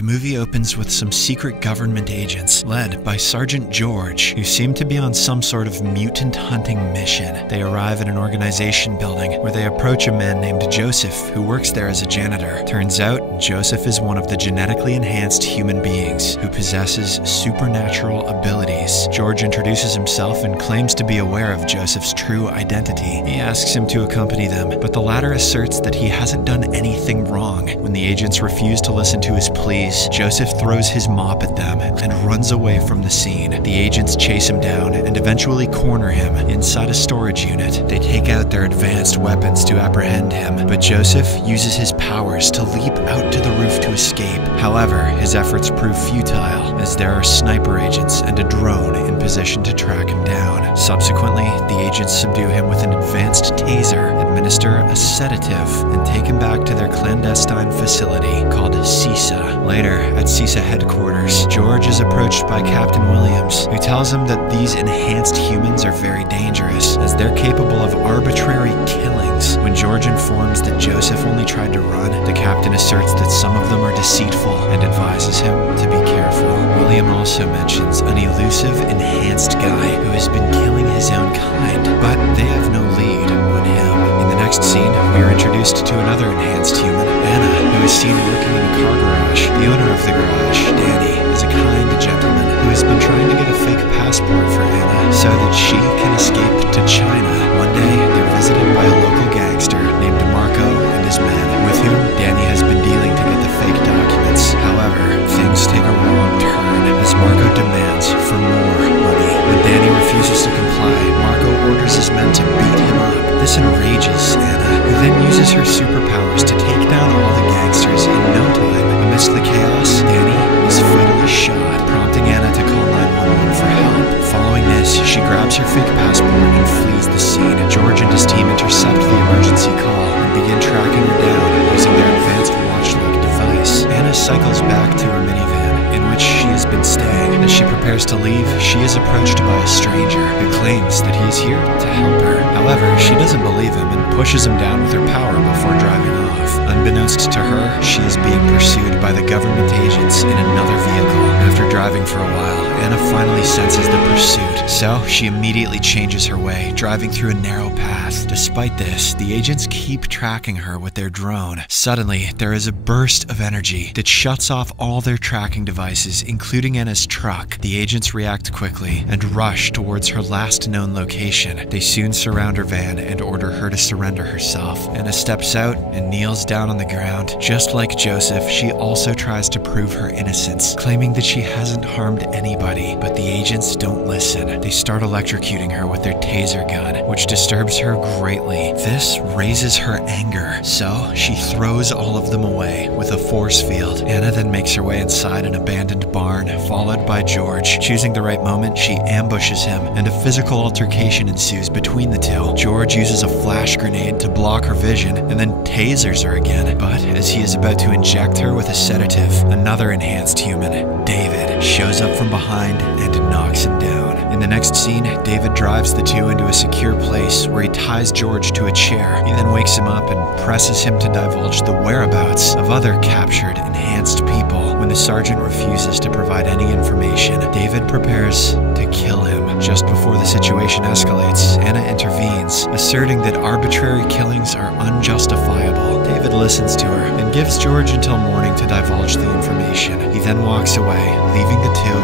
The movie opens with some secret government agents, led by Sergeant George, who seem to be on some sort of mutant hunting mission. They arrive at an organization building where they approach a man named Joseph, who works there as a janitor. Turns out, Joseph is one of the genetically enhanced human beings who possesses supernatural abilities. George introduces himself and claims to be aware of Joseph's true identity. He asks him to accompany them, but the latter asserts that he hasn't done anything wrong. When the agents refuse to listen to his pleas, Joseph throws his mop at them and runs away from the scene. The agents chase him down and eventually corner him inside a storage unit. They take out their advanced weapons to apprehend him, but Joseph uses his powers to leap out to the roof to escape. However, his efforts prove futile, as there are sniper agents and a drone in position to track him down. Subsequently, the agents subdue him with an advanced taser, administer a sedative, and take him back to their clandestine facility called CISA. Later, at CISA headquarters, George is approached by Captain Williams, who tells him that these enhanced humans are very dangerous, as they're capable of arbitrary killings. When George informs that Joseph only tried to run, the captain asserts that some of them are deceitful and advises him to be careful. William also mentions an elusive, enhanced guy who has been killing his own kind, but they have no lead on him. In the next scene, we are introduced to another enhanced human, Anna, who is seen working in a car garage. The owner of the garage, Danny, is a kind gentleman who has been trying to get a fake passport for Anna so that she can escape to China. One day, they're visited by a local gangster named Marco and his men, with whom Danny has been dealing to get the fake documents. However, things take a wrong turn as Marco demands for more money. When Danny refuses to comply, Marco orders his men to beat him up. This enrages Anna, who then uses her superpowers to take down all the gangsters in no time. Amidst the chaos, Danny is fatally shot, prompting Anna to call 911 for help. Following this, she grabs her fake passport and flees the scene. George and his team intercept the emergency call and begin tracking her down using their advanced watch-like device. Anna cycles back to her minivan, in which she has been staying. As she prepares to leave, she is approached by a stranger who claims that he is here to help her. However, she doesn't believe him and pushes him down with her power before driving off. Unbeknownst to her, she is being pursued by the government agents in another vehicle. After driving for a while, Anna finally senses the pursuit, so she immediately changes her way, driving through a narrow path. Despite this, the agents keep tracking her with their drone. Suddenly, there is a burst of energy that shuts off all their tracking devices, including Anna's truck. The agents react quickly and rush towards her last known location. They soon surround her van and order her to surrender herself. Anna steps out and kneels down on the ground. Just like Joseph, she also tries to prove her innocence, claiming that she hasn't harmed anybody, but the agents don't listen. They start electrocuting her with their taser gun, which disturbs her greatly. This raises her anger, so she throws all of them away with a force field. Anna then makes her way inside an abandoned barn, followed by George. Choosing the right moment, she ambushes him, and a physical altercation ensues between the two. George uses a flash grenade to block her vision, and then tasers her again. But as he is about to inject her with a sedative, another enhanced human, David, shows up from behind and knocks him down. In the next scene, David drives the two into a secure place where he ties George to a chair. He then wakes him up and presses him to divulge the whereabouts of other captured, enhanced people. When the sergeant refuses to provide any information, David prepares to kill him. Just before the situation escalates, Anna intervenes, asserting that arbitrary killings are unjustifiable. David listens to her and gives George until morning to divulge the information. He then walks away, leaving the two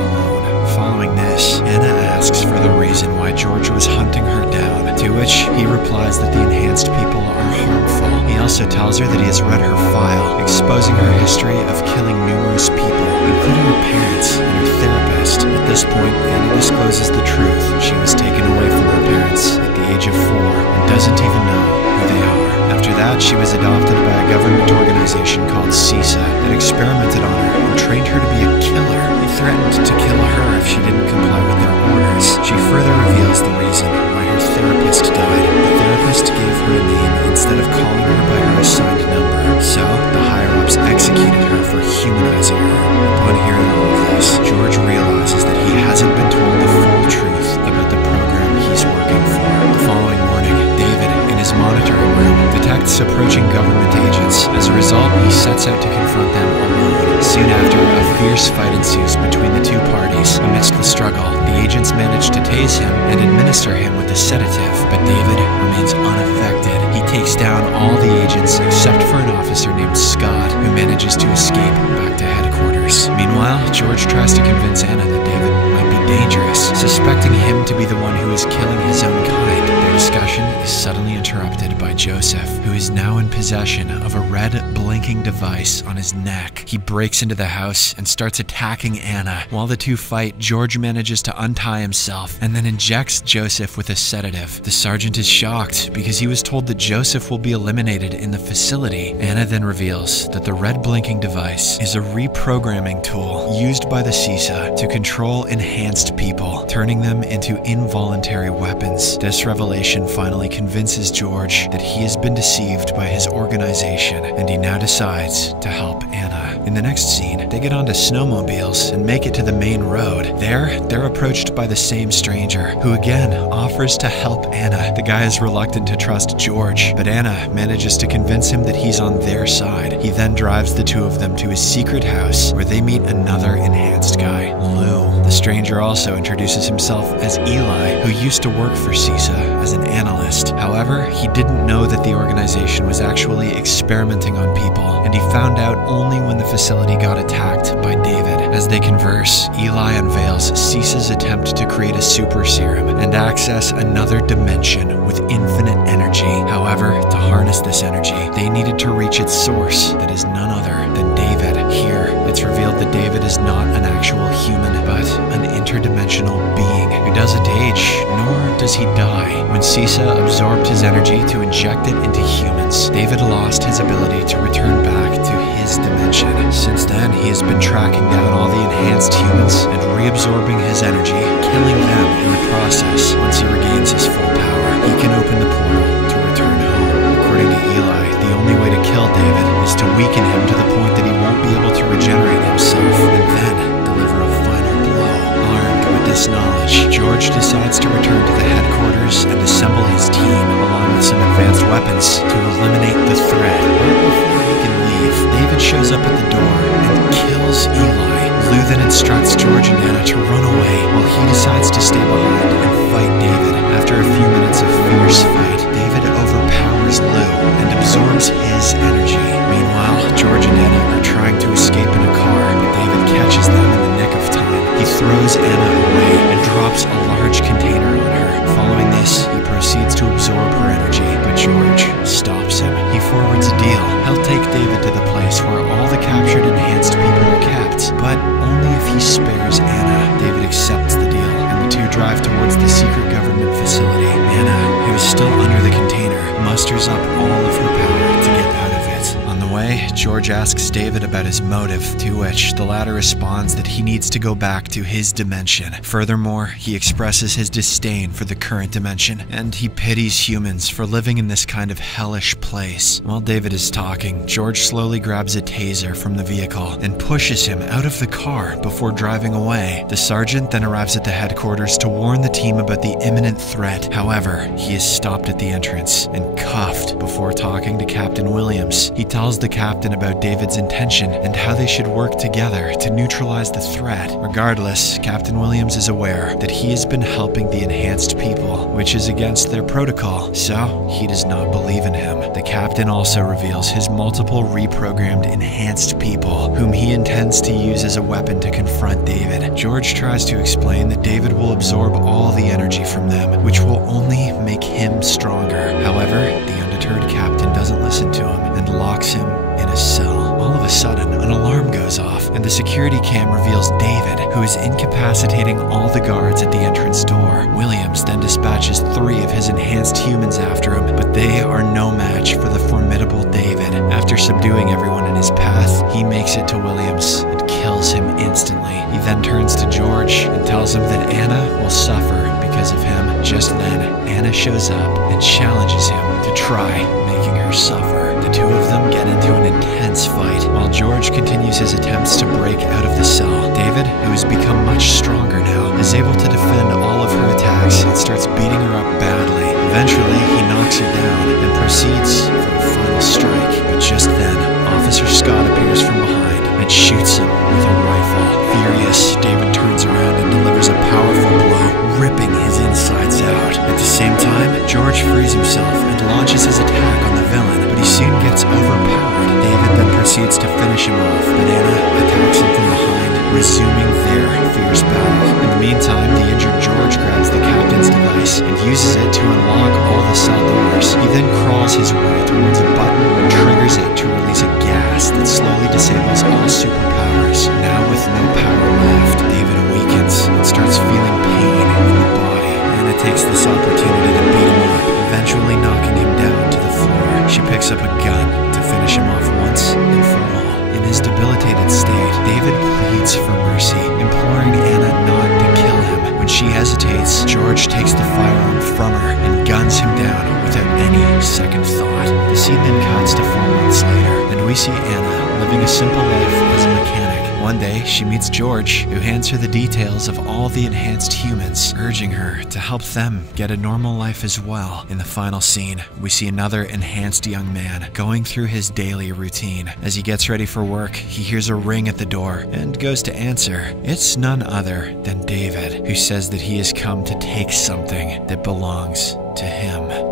alone. Following this, Anna asks for the reason why George was hunting her down, to which he replies that the enhanced people are harmful. He also tells her that he has read her file, exposing her history of killing numerous people, including her parents and her therapist. At this point, Anna discloses the truth. She was taken away from her parents at the age of 4 and doesn't even know who they are. After that, she was adopted by a government organization called CISA that experimented on her and trained her to be a killer. They threatened to kill her if she didn't comply with their orders. She further reveals the reason why her therapist died. The therapist gave her a name instead of calling her by her assigned number, so the higher-ups executed her for humanizing her. Upon hearing all of this, George realizes that he hasn't been told the full truth about the program he's working for. The following morning, David, in his monitoring room, detects approaching government agents. As a result, he sets out to confront them alone. Soon after, a fierce fight ensues between the two parties. Amidst the struggle, the agents manage to tase him and administer him with a sedative, but David remains unaffected. He takes down all the agents except for an officer named Scott, who manages to escape back to headquarters. Meanwhile, George tries to convince Anna that David might be dangerous, suspecting him to be the one who is killing his own kind. Their discussion is suddenly interrupted by Joseph, who is now in possession of a red blinking device on his neck. He breaks into the house and starts attacking Anna. While the two fight, George manages to untie himself and then injects Joseph with a sedative. The sergeant is shocked because he was told that Joseph will be eliminated in the facility. Anna then reveals that the red blinking device is a reprogramming tool used by the CISA to control enhanced people, turning them into involuntary weapons. This revelation finally convinces George that he has been deceived by his organization, and he now decides to help Anna. In the next scene, they get onto snowmobiles and make it to the main road. There, they're approached by the same stranger, who again offers to help Anna. The guy is reluctant to trust George, but Anna manages to convince him that he's on their side. He then drives the two of them to his secret house, where they meet another enhanced guy, Lou. The stranger also introduces himself as Eli, who used to work for CISA as an analyst. However, he didn't know that the organization was actually experimenting on people, and he found out only when the facility got attacked by David. As they converse, Eli unveils CISA's attempt to create a super serum and access another dimension with infinite energy. However, to harness this energy, they needed to reach its source, that is none other than David. Here, it's revealed that David is not an actual human, but an interdimensional being who doesn't age, nor does he die. When CISA absorbed his energy to inject it into humans, David lost his ability to return back to his dimension. Since then, he has been tracking down all the enhanced humans and reabsorbing his energy, killing them in the process. Once he regains his full power, he can open the portal to return home. According to Eli, the only way to kill David is to weaken him to the point that he won't be able to regenerate himself, and then deliver a final blow. Armed with this knowledge, George decides to return to the headquarters and assemble his team, along with some advanced weapons, to eliminate the threat. But before he can leave, David shows up at the door and kills Eli. Lou then instructs George and Anna to run away, while he decides to stay behind and fight David. After a few minutes of fierce fight, David overpowers Lou and absorbs his energy. Meanwhile, George and Anna are trying to escape in a car, but David catches them in the nick of time. He throws Anna away and drops a large container on her. Following this, he proceeds to absorb her energy, but George stops him. He forwards a deal. He'll take David to the place where all the captured enhanced people are kept, but only if he spares Anna. David accepts the deal, and the two drive towards the secret government facility. Anna, who is still under the container, musters up all of her power to get out of it. On the way, George asks David about his motive, to which the latter responds that he needs to go back to his dimension. Furthermore, he expresses his disdain for the current dimension, and he pities humans for living in this kind of hellish place. While David is talking, George slowly grabs a taser from the vehicle and pushes him out of the car before driving away. The sergeant then arrives at the headquarters to warn the team about the imminent threat. However, he is stopped at the entrance and cuffed before talking to Captain Williams. He tells the captain about David's intention and how they should work together to neutralize the threat. Regardless, Captain Williams is aware that he has been helping the enhanced people, which is against their protocol, so he does not believe in him. The captain also reveals his multiple reprogrammed enhanced people, whom he intends to use as a weapon to confront David. George tries to explain that David will absorb all the energy from them, which will only make him stronger. However, the undeterred captain doesn't listen to him and locks him in a cell. All of a sudden, an alarm goes off, and the security cam reveals David, who is incapacitating all the guards at the entrance door. Williams then dispatches 3 of his enhanced humans after him, but they are no match for the formidable David. After subduing everyone in his path, he makes it to Williams and kills him instantly. He then turns to George and tells him that Anna will suffer because of him. Just then, Anna shows up and challenges him to try making her suffer. The two of them get into an intense fight, while George continues his attempts to break out of the cell. David, who has become much stronger now, is able to defend all of her attacks and starts beating her up badly. Eventually, he knocks her down and proceeds for a final strike. But just then, Officer Scott appears from behind and shoots him with a rifle. Furious, David turns around and delivers a powerful blow, ripping his insides out. At the same time, George frees himself and launches his attack on the villain, but he soon gets overpowered. David then proceeds to finish him off, but Anna attacks him from behind, resuming their fierce battle. In the meantime, the injured George grabs the captain's device and uses it to unlock all the cell doors. He then crawls his way towards a button and triggers it to release a gas that slowly disables all superpowers. Now with no power left, David awakens and starts feeling pain in the body. Anna takes this opportunity to beat him up, eventually knocking him down to the floor. She picks up a gun to finish him off once and for all. In his debilitated state, David pleads for mercy, imploring Anna not to kill him. When she hesitates, George takes the firearm from her and guns him down without any second thought. The scene then cuts to 4 months later, and we see Anna living a simple life as a mechanic. One day, she meets George, who hands her the details of all the enhanced humans, urging her to help them get a normal life as well. In the final scene, we see another enhanced young man going through his daily routine. As he gets ready for work, he hears a ring at the door and goes to answer. It's none other than David, who says that he has come to take something that belongs to him.